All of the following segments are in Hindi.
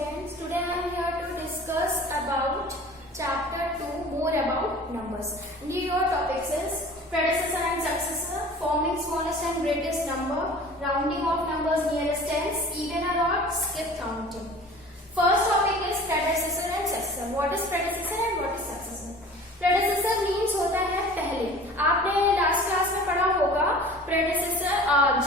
students. Today I am here to discuss about chapter 2, more about numbers. And your topics is predecessor and successor, forming smallest and greatest number, rounding off numbers nearest tens, even or odd, skip counting. First topic is predecessor and successor. What is predecessor and what is successor? Predecessor means होता है पहले. आपने लास्ट क्लास में पढ़ा होगा predecessor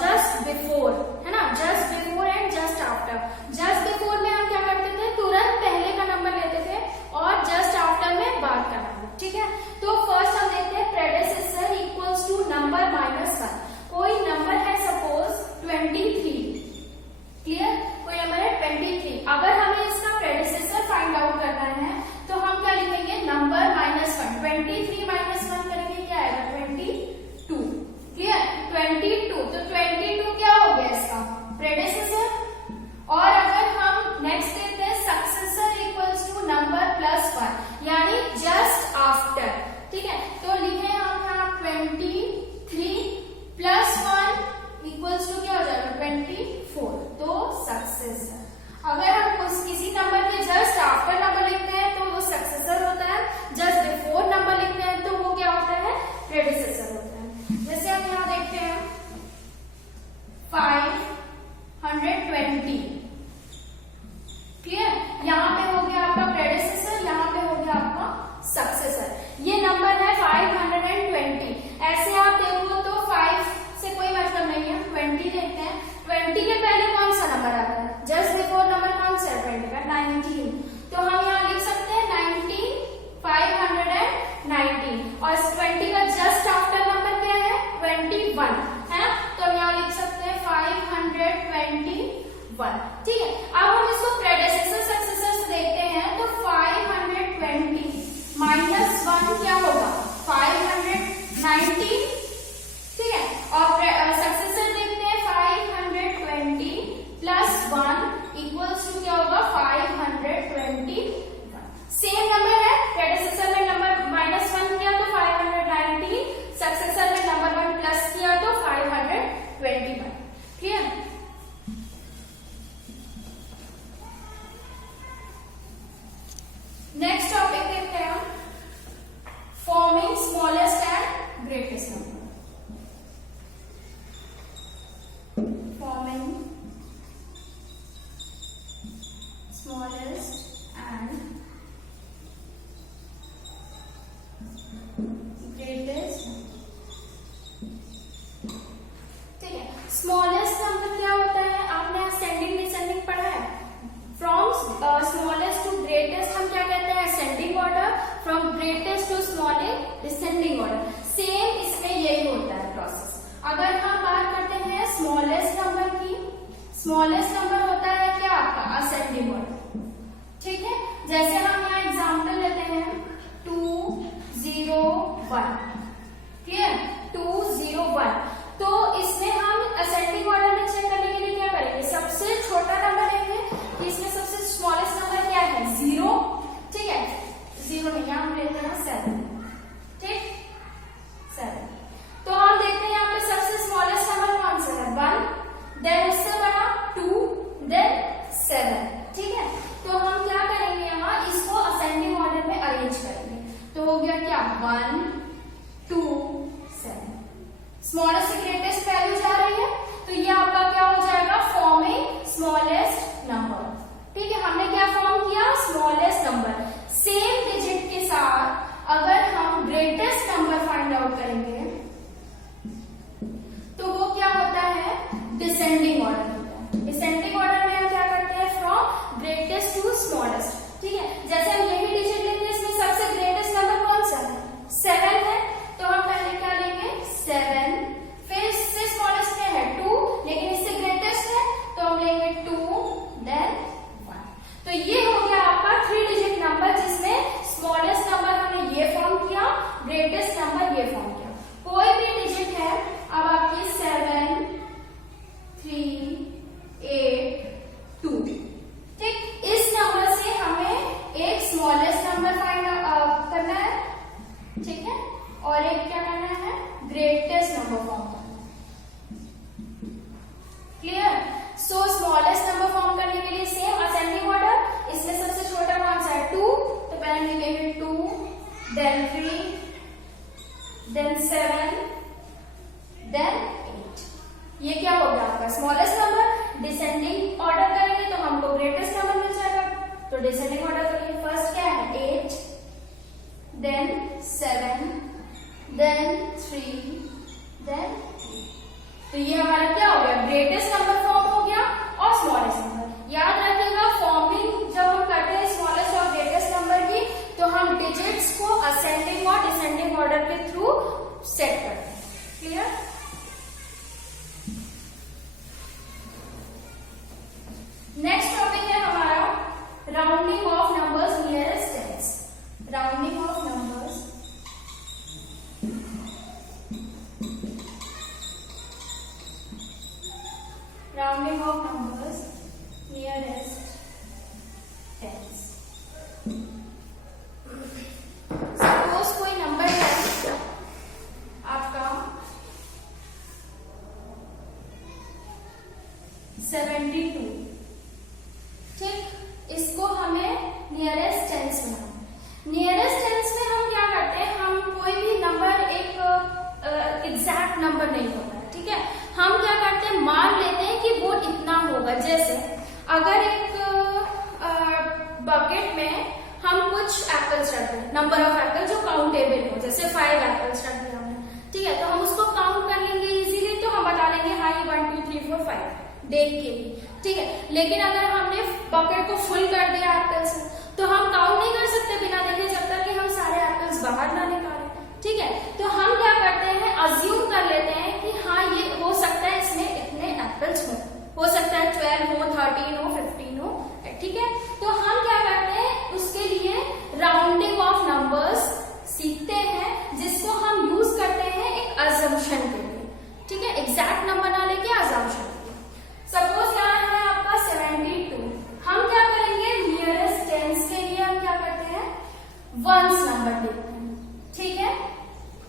just before, है ना? Just before and just after. Just before में हम क्या करते थे? तुरंत पहले का नंबर लेते थे और just after में बाद का नंबर. ठीक है? तो फर्स्ट हम देखते हैं predecessor equals to number minus 1. कोई नंबर है सपोज 23. क्लियर? कोई नंबर है 23. अगर हमें इसका predecessor फाइंड आउट करना है तो हम क्या लिखेंगे? Number minus 1. 23 माइनस 1 करेंगे क्या आएगा? 22. क्लियर? 22. तो 22 क्या हो गया इसका? प्रेडेसेसर. और अगर हम नेक्स्ट देखते हैं successor equals to number plus 1, यानी जस्ट आफ्टर. ठीक है? तो लिखे हम यहाँ 23 प्लस 1 इक्वल्स टू क्या हो जाएगा? 24. तो सक्सेसर. अगर हम किसी नंबर के जस्ट आफ्टर नंबर लिखते हैं तो वो सक्सेसर होता है. जस्ट बिफोर नंबर लिखते हैं तो वो क्या होता है? प्रेडेसेसर होता है. जैसे हम यहाँ देखते हैं 520. क्लियर? यहाँ पे हो गया आपका प्रेडेसेसर, यहाँ पे हो गया आपका सक्सेसर. ये नंबर है 520. ऐसे आप देखो तो 5 से कोई मतलब नहीं है. 20 देखते हैं. 20 के पहले कौन सा नंबर आता है? जस्ट बिफोर नंबर कौन सा है? 20 का 19. तो हम यहाँ लिख सकते हैं 19, 519. और 20 का जस्ट आफ्टर नंबर क्या है? 21 है ना? तो हम यहाँ लिख सकते हैं 521. ठीक है? अब हम इसको प्रेडेसेसर सक्सेसर से देखते हैं तो 520 माइनस 1 क्या होगा? 519. ठीक है? और सक्सेसर देखते हैं 520 प्लस 1 इक्वल्स टू क्या होगा? 521. सेम नंबर है. प्रेडेसेसर में नंबर माइनस 1 किया तो 519. सक्सेसर में नंबर 1 प्लस किया तो 521. क्लियर? नेक्स्ट टॉपिक देखते हैं हम forming smallest and greatest number. Forming smallest and greatest. ठीक है? स्मॉलेस्ट नंबर क्या होता है? आपने असेंडिंग डिसेंडिंग पढ़ा है. फ्रॉम स्मॉलेस्ट टू ग्रेटेस्ट हम क्या कहते हैं? Ascending order. From greatest to smallest descending order. Same इसमें यही होता है प्रोसेस. अगर हम बात करते हैं स्मॉलेस्ट नंबर की, स्मॉलेस्ट नंबर होता है क्या आपका? Ascending order. ठीक है? जैसे हम यहाँ एग्जाम्पल लेते हैं 201. क्लियर? 201. तो इसमें हम असेंडिंग ऑर्डर में चेक करने के लिए क्या करेंगे? सबसे छोटा नंबर लेंगे. तो इसमें सबसे स्मॉलेस्ट नंबर क्या है? 0. ठीक है? 0 नहीं, हम लेते हैं 7. ठीक? 7. तो हम देखते हैं यहाँ पे सबसे स्मॉलेस्ट नंबर कौन सा है? 1. देन उससे बड़ा 2, देन 7. ठीक है? तो हम क्या करेंगे? यहाँ इसको असेंडिंग ऑर्डर में अरेंज करेंगे. तो हो गया क्या? 1, 2, 7. स्मॉलेस्ट से ग्रेटेस्ट वैल्यू जा रही है तो ये आपका क्या हो जाएगा? Forming smallest number. ठीक है? हमने क्या फॉर्म किया? Smallest number. सेम डिजिट के साथ अगर हम ग्रेटेस्ट नंबर फाइंड आउट करेंगे तो वो क्या होता है? डिसेंडिंग ऑर्डर होता है. डिसेंडिंग ऑर्डर में हम क्या करते हैं? From greatest to smallest. ठीक है? जैसे हम यही डिजिट लेंगे, इसमें सबसे ग्रेटेस्ट नंबर कौन सा है? 7 है. तो हम पहले क्या लेंगे? 7. फिर इससे स्मॉलेस्ट में है 2, लेकिन इससे ग्रेटेस्ट है तो हम लेंगे 2, देन 1. तो ये हो गया आपका 3 डिजिट नंबर जिसमें स्मॉलेस्ट नंबर हमने ये फॉर्म किया, ग्रेटेस्ट नंबर ये फॉर्म किया. कोई भी डिजिट है, अब आपकी 7, 3, देन लिखेंगे 2, देन 3, देन 7, देन 8। ये क्या हो गया आपका स्मॉलेस्ट नंबर। डिसेंडिंग ऑर्डर करेंगे तो हमको ग्रेटेस्ट नंबर मिल जाएगा। तो डिसेंडिंग ऑर्डर करेंगे, फर्स्ट क्या है 8, देन 7, देन 3, देन 8। तो ये हमारा क्या हो गया, ग्रेटेस्ट नंबर फॉर्म हो गया और स्मॉलेस्ट नंबर। याद रखिएगा फॉर्मिंग जब हम करते हैं स्मॉलेस्ट और ग्रेटेस्ट नंबर की, तो हम डिजिट्स को असेंडिंग और डिसेंडिंग ऑर्डर के थ्रू सेट करते हैं। क्लियर। नेक्स्ट टॉपिक है हमारा rounding off numbers nearest tense. Rounding off numbers nearest tense. Suppose कोई नंबर है आपका 72, ठीक, इसको हमें नियरेस्ट टेंस बनाना। नियरेस्ट टेंस में हम क्या करते हैं, हम कोई भी नंबर एक एग्जैक्ट नंबर नहीं होता है, ठीक है। हम क्या करते हैं, मान लेते हैं कि वो इतना होगा। जैसे अगर एक बकेट में हम कुछ एप्पल्स रख दें, नंबर ऑफ एप्पल जो काउंटेबल हो, जैसे 5 एप्पल्स रख दिया हमने, ठीक है, तो हम उसको काउंट कर लेंगे इजीली। तो हम बता लेंगे हाँ ये 1 2 3 4 5 देख के ही, ठीक है। लेकिन अगर हमने बकेट को फुल कर दिया एप्पल से, तो हम काउंट नहीं कर सकते बिना देखे जब तक कि हम सारे एप्पल्स बाहर ना निकालें, ठीक है। तो हम क्या करते हैं, अज्यूम कर लेते हैं कि हाँ ये हो सकता है इसमें इतने एप्पल्स हो सकता है 12 हो, 13 हो, 15 हो, ठीक है। तो हम क्या करते हैं, उसके लिए राउंडिंग ऑफ नंबर्स सीखते हैं, जिसको हम यूज करते हैं एक अजम्पशन के लिए, ठीक है। एग्जैक्ट नंबर ना लेके अजम्पशन। सपोज यहाँ है आपका 72, हम क्या करेंगे, नियरेस्ट टेंस के लिए हम क्या करते हैं, वंस नंबर लेते हैं, ठीक है।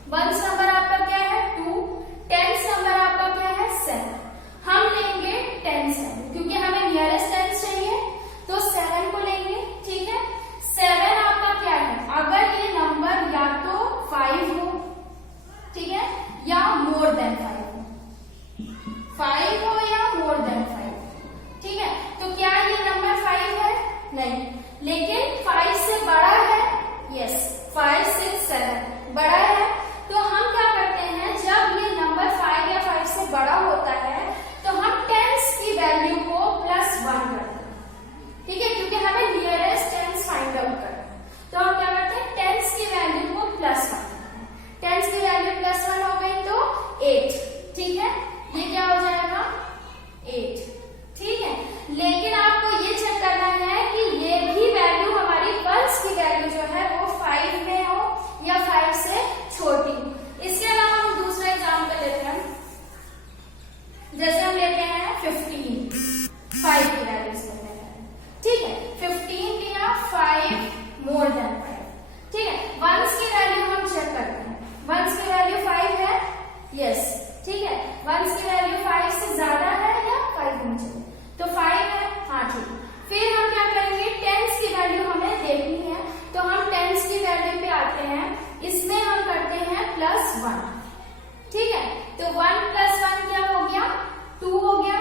वंस नंबर आपका क्या है 2, टेंस नंबर आपका क्या है 7। हम लेंगे टेंस नंबर, क्योंकि हमें नियरेस्ट टेंस चाहिए, तो 7 को लेंगे, ठीक है। 7 आपका क्या है, अगर ये नंबर या तो 5 हो, ठीक है, या मोर देन 5 हो, 5 हो या मोर देन 5, ठीक है। तो क्या ये नंबर 5 है, नहीं, लेकिन 5 से बड़ा है, यस, 5 6 7 बड़ा है। तो हम क्या करते हैं, जब ये नंबर 5 या 5 से बड़ा होता है, तो हम टेंस की वैल्यू को +1 करते हैं, ठीक है, क्योंकि हमें नियरेस्ट टेंस फाइंड आउट करना है। तो हम क्या करते हैं, टेंस की वैल्यू को +1 करते हैं। टेंस की वैल्यू +1 हो गई तो 8, ठीक है, ये क्या हो जाएगा 8, ठीक है। लेकिन आपको ये चेक करना है कि ये भी वैल्यू हमारी वंस की वैल्यू जो है वो 5 में हो या 5 से छोटी। इसके अलावा हम दूसरा एग्जाम्पल लेते हैं, जैसे हम लेते हैं 15, 5 की वैल्यू लेते हैं, ठीक है। 15 लिया, 5 मोर देन 5, ठीक है। वंस की वैल्यू हम चेक करते हैं, वंस की वैल्यू 5 है, यस, ठीक है। वंस की वैल्यू 5 से ज्यादा है या 5 होनी चाहिए, तो 5 है, हाँ ठीक। फिर हम क्या करेंगे, टेंस की वैल्यू हमें देखनी है, तो हम टेंस की वैल्यू पे आते हैं, इसमें हम करते हैं +1, ठीक है। तो 1 + 1 क्या हो गया, 2 हो गया,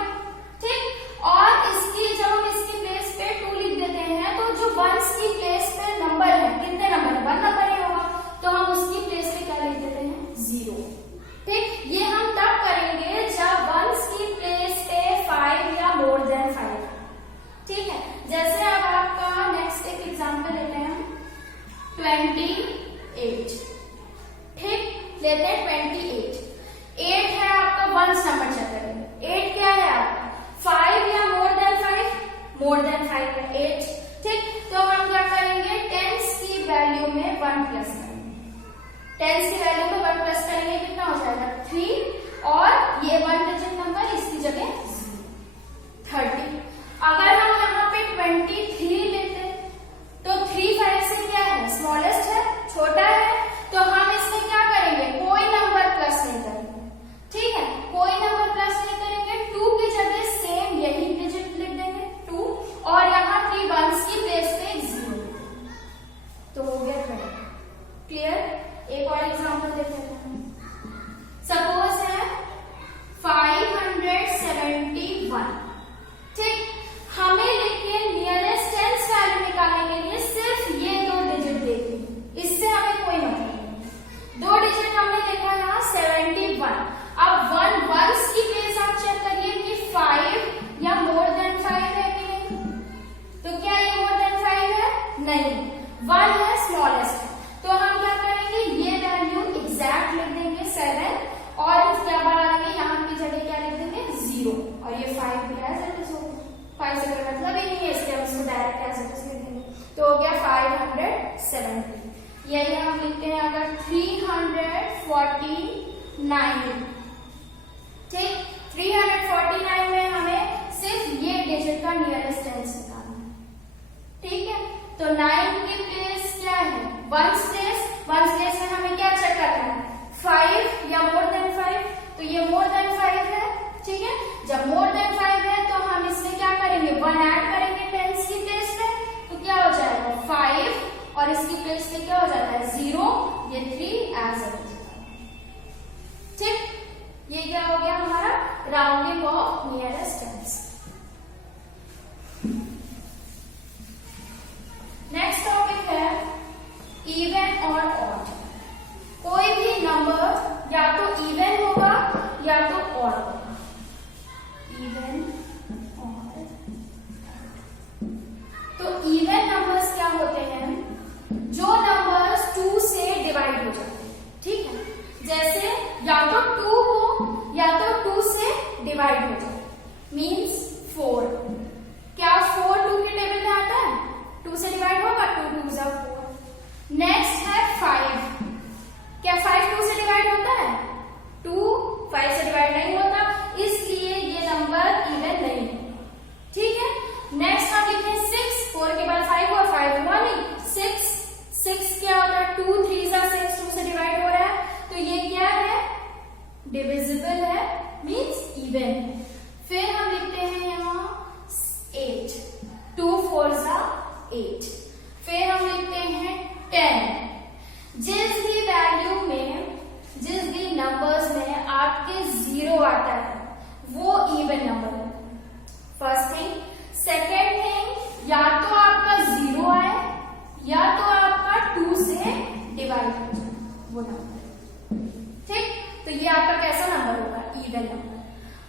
ठीक। और इसकी जब हम इसकी प्लेस पे 2 लिख देते हैं, तो जो वंस की प्लेस पे नंबर है, कितने नंबर, 1 नंबर ही होगा, तो हम उसकी प्लेस पे क्या लिख देते हैं 0, ठीक। ये हम तब करेंगे जब वंस की प्लेस पे 5 या मोर देन 5, ठीक है। जैसे अब आपका नेक्स्ट एक एग्जांपल लेते हैं 28, ठीक, लेते हैं 28। 8 है आपका वंस नंबर चेक करेंगे, 8 क्या है आपका 5 या मोर देन 5, मोर देन 5 है 8, ठीक। तो हम क्या करेंगे, टेंस की वैल्यू में 1 प्लस करेंगे, टेंस की वैल्यू में 1 प्लस करेंगे, कितना हो जाएगा 3, और ये 1 डिजिट नंबर इसकी जगह 30। अगर हम यहाँ पे 23 लेते, तो 3 5 से क्या है, स्मॉलेस्ट है, छोटा है, तो हम इसमें क्या करेंगे, कोई नंबर प्लस नहीं करेंगे, ठीक है, कोई नंबर प्लस नहीं करेंगे, 2 की जगह सेम यही डिजिट लिख देंगे 2, और यहाँ 3 वंस की प्लेस पे 0, तो हो 5 से कोई मतलब ही नहीं है, इसलिए हम इसको डायरेक्ट एज इट इज लिख देंगे। तो हो गया 570। यही हम लिखते हैं अगर 349, ठीक। 349 में हमें सिर्फ ये डिजिट का नियरेस्ट टेंस निकालना है, ठीक है। तो 9 की प्लेस क्या है, वंस प्लेस में हमें क्या चेक करना है, 5 या मोर देन 5। तो ये मोर देन 5 है, ठीक है। जब मोर देन 5 है तो हम इसमें क्या करेंगे, 1 ऐड करेंगे टेंस की प्लेस पे, तो क्या हो जाएगा 5 और इसकी प्लेस पे क्या हो जाता है 0, ये 3 एज इट इज, ठीक। ये क्या हो गया हमारा rounding off nearest tense. Next topic है इवन और ऑड। कोई भी नंबर या तो इवन होगा या तो ऑड होगा, इवन और। तो इवन नंबर्स क्या होते हैं, जो नंबर्स 2 से डिवाइड हो जाते हैं, ठीक है। जैसे या तो 2 हो या तो 2 से डिवाइड हो जाए, मींस 4। क्या 4 2 के टेबल में आता है, 2 से डिवाइड होगा, 2 2 जा 4। नेक्स्ट है 5। क्या 5 2 से डिवाइड होता है, 2 5 से डिवाइड नहीं होता, इसलिए ये नंबर इवन नहीं है, ठीक है। नेक्स्ट हम लिखते हैं 6। 4 के बाद 5 हुआ, 5 हुआ नहीं, 6 क्या होता है, 2 3 जा 6, 2 से डिवाइड हो रहा है, तो ये क्या है, डिविजिबल है, मींस इवन है। फिर हम लिखते हैं यहाँ 8, 2 4 जा 8। फिर हम लिखते हैं 10। जिस भी वैल्यू में, जिस भी नंबर्स में आपके 0 आता है वो इवन नंबर है, फर्स्ट थिंग। सेकेंड थिंग, या तो आपका 0 आए या तो आपका 2 से डिवाइड हो जाए वो नंबर, ठीक। तो ये आपका कैसा नंबर होगा, इवन नंबर।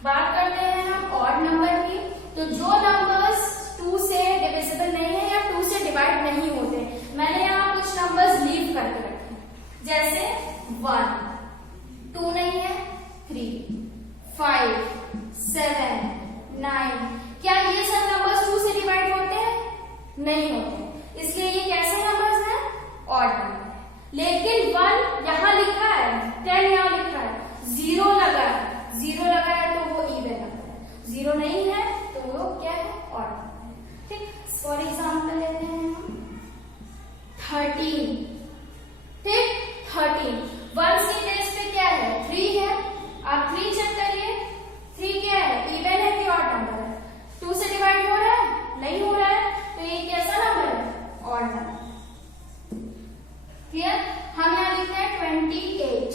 बात करते हैं हम ऑड नंबर की। तो जो नंबर्स 2 से डिविजिबल नहीं है या 2 से डिवाइड नहीं होते, मैंने यहाँ कुछ नंबर्स लीव करके रखे हैं, जैसे 1 2 नहीं है, 3 5 7 9। क्या ये सब नंबर्स 2 से डिवाइड होते हैं, नहीं होते, इसलिए ये कैसे नंबर्स हैं, ऑड नंबर। लेकिन 1 यहाँ लिखा है, 10 यहाँ लिखा है, 0 लगा है, 0 लगा है तो वो इवन नंबर है, 0 नहीं है तो वो क्या है, ऑड नंबर है, ठीक। फॉर एग्जाम्पल लेते हैं हम 13, ठीक। 13 1 की प्लेस पे क्या है, 3 है। आप 3 चेक करिए, 3 क्या है, इवन है कि ऑड नंबर है, 2 से डिवाइड हो रहा है, नहीं हो रहा है, तो ये कैसा नंबर है, ऑड नंबर। क्लियर। हम यहाँ लिखते हैं 28।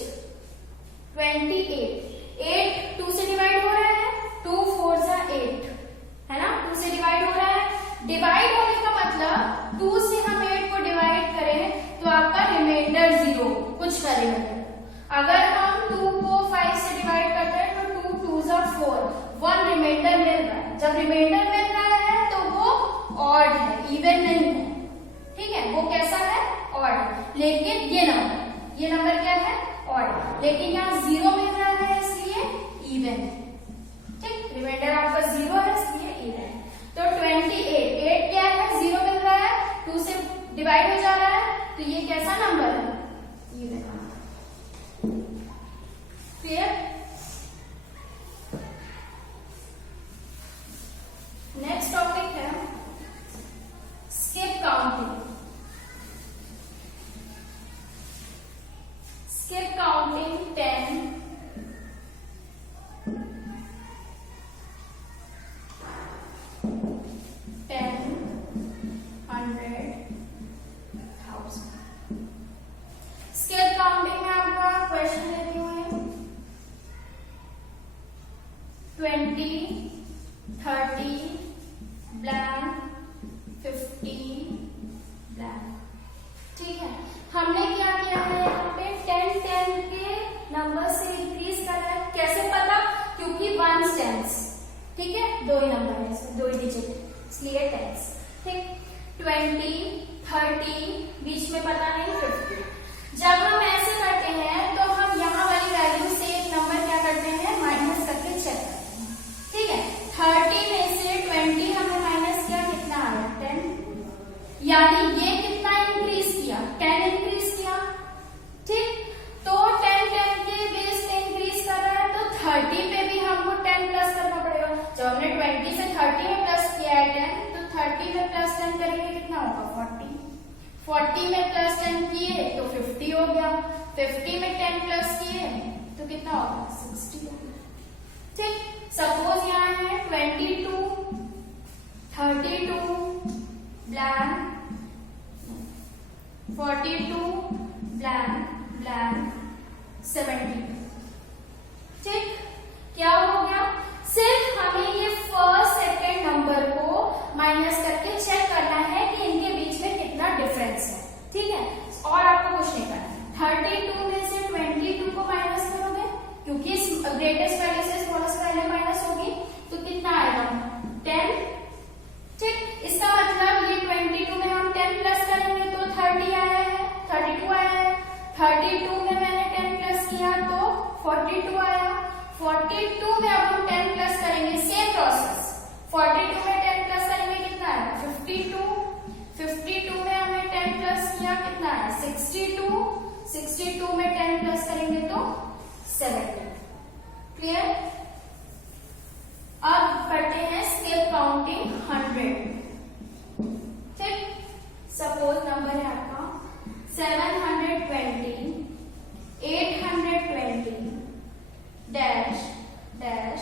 8 2 से डिवाइड हो रहा है, 2 4 जा 8 है ना, 2 से डिवाइड हो रहा है। डिवाइड होने का मतलब 2 से हम 8 को डिवाइड करें तो आपका रिमाइंडर 0 कुछ करेगा। अगर हम 2 को 5 से डिवाइड करते हैं तो 2 2 जा 4, 1 रिमाइंडर मिल रहा है। जब रिमाइंडर मिल रहा है तो वो ऑड है, इवन नहीं है, ठीक है। वो कैसा है, ऑड। लेकिन ये नंबर क्या है, ऑड। लेकिन यहाँ 0 मिल रहा है इसलिए इवन है, ठीक। रिमाइंडर आपका 0 है इसलिए इवन है। तो 28 क्या है, 0 मिल रहा है, 2 से डिवाइड हो जा रहा है, तो ये कैसा नंबर है, इवन। क्लियर। नेक्स्ट टॉपिक है skip counting. Skip counting 10, 100, 1000। Skip counting में आपका क्वेश्चन लेती हूँ 20, 30, blank, 50, blank, ठीक है। हमने क्या किया है यहाँ पे 10 के नंबर से इंक्रीज कर रहा है, कैसे पता, क्योंकि 1 टेंस, ठीक है, 2 ही नंबर है इसमें, 2 ही डिजिट है, इसलिए टेंस, ठीक। 20 30 बीच में पता नहीं, 50। जब हम ऐसे करते हैं तो हम यहाँ वाली वैल्यू से एक नंबर क्या करते हैं, माइनस करके चेक करते हैं, ठीक है। 30 में से 20 हमने यानी ये कितना इंक्रीज किया, 10 इंक्रीज किया। ठीक, तो 10 के बेस पे इंक्रीज कर रहा है, तो 30 पे भी हमको 10 प्लस करना पड़ेगा। जब हमने 20 से 30 में प्लस किया है 10, तो 30 में प्लस 10 करेंगे कितना होगा 40। 40 में प्लस 10 किए तो 50 हो गया। 50 में 10 प्लस किए तो कितना होगा 60 हो गया। ठीक, सपोज यहाँ है 22, 32 ब्लैंक, 42 ब्लैंक ब्लैंक 70। ठीक, क्या हो गया, सिर्फ हमें ये फर्स्ट सेकंड नंबर को माइनस करके चेक करना है कि इनके बीच में कितना डिफरेंस है। ठीक है, और आपको कुछ नहीं करना। 32 में से 22 को माइनस करोगे, क्योंकि ग्रेटेस्ट वैल्यू से स्मॉलेस्ट वैल्यू माइनस होगी, तो कितना आएगा 10। ठीक, इसका मतलब ये 22 में हम 10 प्लस करेंगे तो 30 आया है, 32 आया है। 32 में मैंने 10 प्लस किया तो 42 आया। 42 में अब हम 10 प्लस करेंगे, सेम प्रोसेस। 42 में 10 प्लस करेंगे कितना आया 52। 52 में हमने 10 प्लस किया कितना आया 62। 62 में 10 प्लस करेंगे तो 70। क्लियर? अब पढ़ते हैं स्किप काउंटिंग 100। ठीक, सपोज नंबर है आपका 720, 820 डैश डैश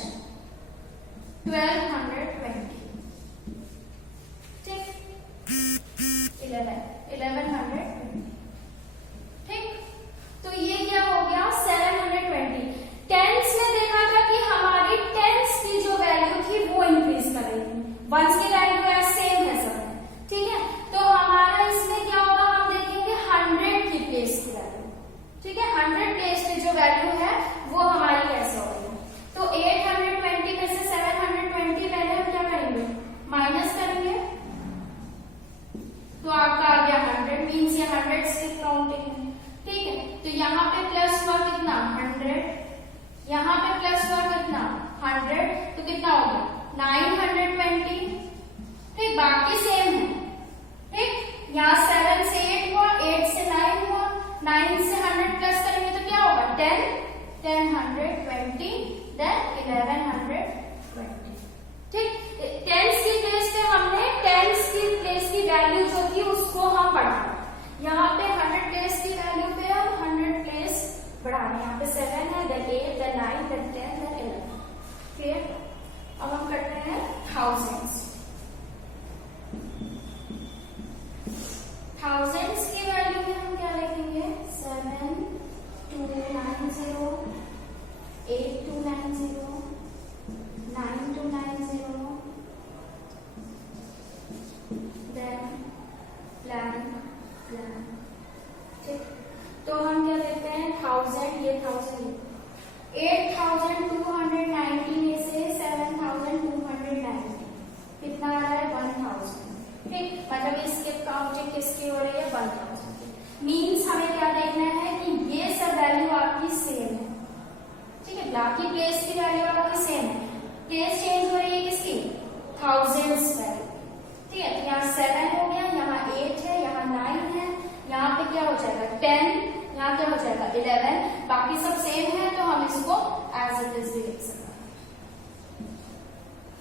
1220। ठीक, 1120। ठीक, तो ये क्या हो गया 720। टेंस में देखा था कि हमारी टेंस की जो वैल्यू थी वो इंक्रीज कर रही थी, वंस की वैल्यू सेम है सब में। ठीक है, तो हमारा इसमें क्या होगा, हम देखेंगे 100 की प्लेस की वैल्यू। ठीक है, 100 प्लेस पे जो वैल्यू है वो हमारी कैसे हो रही है। तो 820 में से 720 पहले हम क्या करेंगे माइनस करेंगे, तो आपका आ गया 100, मीन्स ये 100 स्किप काउंटिंग है। ठीक है, तो यहाँ पे प्लस हुआ कितना 100, यहाँ पे प्लस हुआ कितना 100, तो कितना हो गया 920। ठीक, बाकी सेम है। ठीक, यहाँ 7 से 8 हुआ, 8 से 9 हुआ, 9 से 100 प्लस करेंगे तो क्या होगा 10, 1020, देन 1120। ठीक, टेंस की प्लेस पे हमने टेंस की प्लेस की वैल्यू जो थी उसको हम बढ़ाए। यहाँ पे 100 प्लेस की वैल्यू पे हम 100 प्लेस बढ़ाने, यहाँ पे 7 है, then 8, then 9, then 10, then 11। Clear? अब हम करते हैं थाउजेंड्स। थाउजेंड्स की वैल्यू में हम क्या लिखेंगे 7290, 8290, 9290, देन ब्लैंक ब्लैंक। ठीक, तो हम क्या लेते हैं 1000, ये 1000, 8290 में से 7290 कितना आ रहा है 1000। ठीक, मतलब इसके काउंटिंग किसकी हो रही है 1000 की। मीन्स हमें क्या देखना है कि ये सब वैल्यू आपकी सेम है। ठीक है, बाकी प्लेस की वैल्यू आपकी सेम है, प्लेस चेंज हो रही है किसकी थाउजेंड्स वैल्यू। ठीक है, तो यहाँ 7 हो गया, यहाँ 8 है, यहाँ 9 है, यहाँ पे क्या हो जाएगा 10, यहाँ क्या हो जाएगा 11, बाकी सब सेम है, तो हम इसको एज इट इज भी लिख सकते हैं।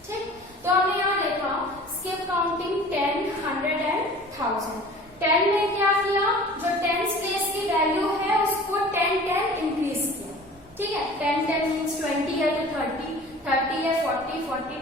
ठीक, तो हमने यहाँ देखा स्किप काउंटिंग 10, 100 एंड 1000। 10 में क्या किया, जो 10 प्लेस की वैल्यू है उसको 10 इंक्रीज किया। ठीक है, 10 मीन्स 20 है तो 30, 30 है 40, 40